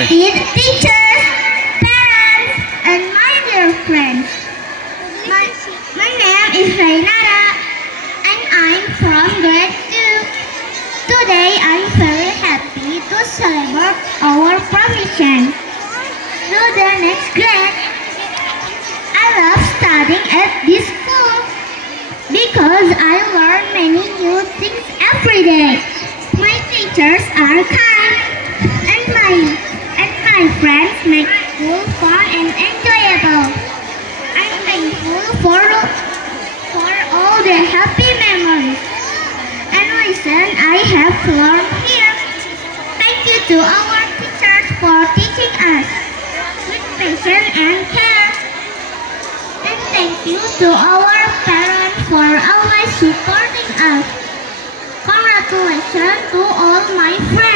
respected teachers, parents, and my dear friends. My name is Rainara and I'm from grade 2. Today I'm very happy to celebrate our promotion to the next grade. I love studying at this school because I learn many new things every day. My teachers are kind and my friends make school fun and enjoyable. I'm thankful for all the happy memories and lessons I have learned here. Thank you to our teachers for teaching us with patience and care. And thank you to our parents for always supporting us. Congratulations to all my friends.